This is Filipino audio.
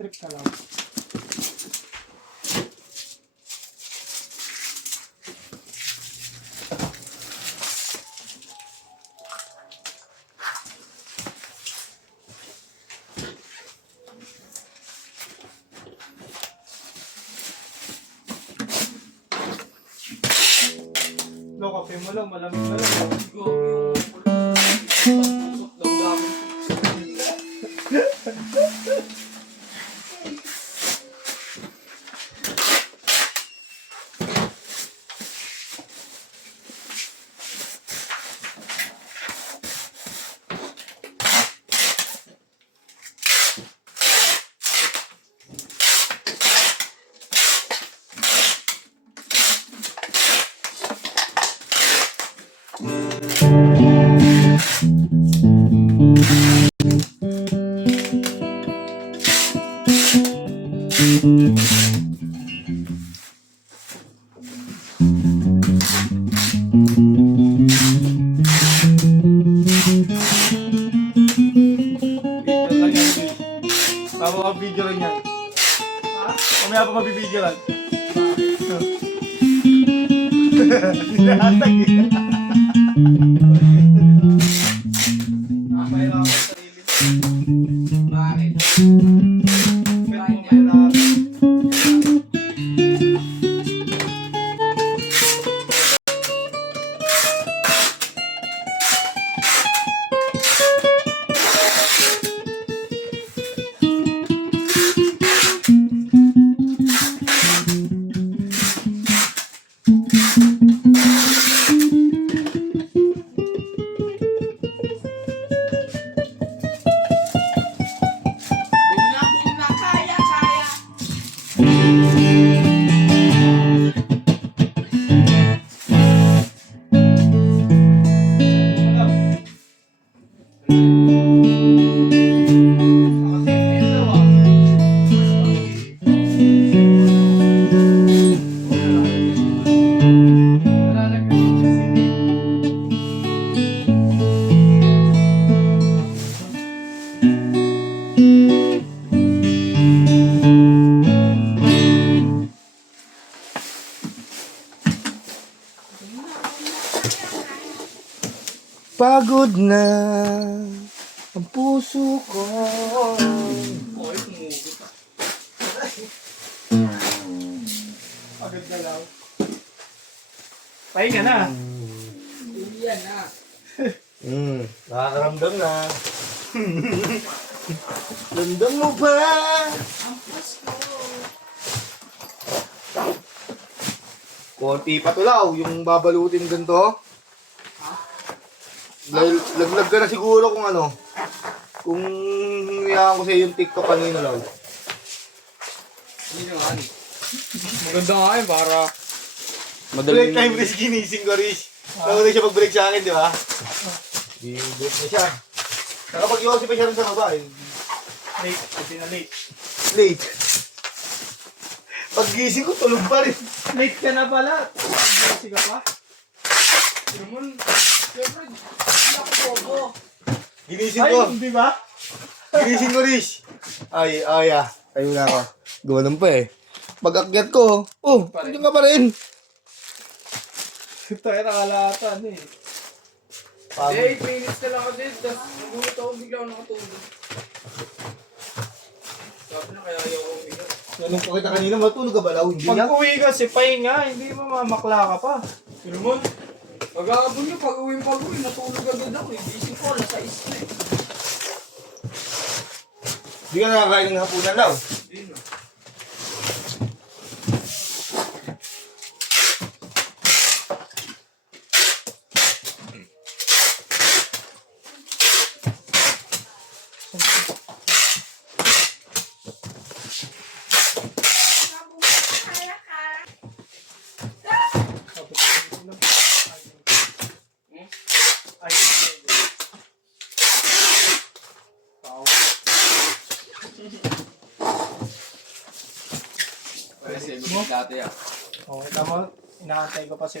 Trip ka lang. No, kape mo lang, malamig na lang. Video lang yan. Ha? Mamaya pa mabibidyo lang. Nilatag eh. Nakakailangan ko sa sarili. Bakit? Pagod na ang puso ko. Oy, tumugot ah. Pagod na lang. Pahinga na. Yan na. Nakakaramdam na. Ramdam mo ba? Ang Pasko. Konti pa tulaw, yung babalutin ganito. Laglag ka na siguro kung ano. Kung hinayaan ko sa'yo yung TikTok kanina lang. Hindi naman. Maganda nga eh, para... Break time risk ginising ko, Rish. Nauna siya mag-break sa akin, di ba? I-break na siya. Nakapag-iwasi pa siya rin sa baba eh. Late. Kasi na late. Late. Pag-gising ko, tulog pa rin. Late ka na pala. Sige ka pa. Naman, siyempre, hindi ako bobo. Ginising Ay, ko. hindi ba? Ginising ko, Rish. Ay, tayo na ako. Gumanon pa eh. Pag-akyat ko, nandiyan ka pa rin. Tayo nakalatan eh. Eh, 8 minutes na lang ako din, tapos nagulat ako, bigla ako nakatulog. Sabi na, kaya ayaw ko umiga. Anong pakita kanina, matulog ka ba daw? Hindi Pag na. uwi kasi, pahinga. Hindi mo mamakla ka pa. Pero mo, pag-aabon nyo, pag-uwi, natulog agad ako eh. Gising ko, alas 6 na eh. Hindi ka nakakain ng hapunan daw. Hindi na. Kasi, dati ah. Okay, tama. Inaantay ko pa si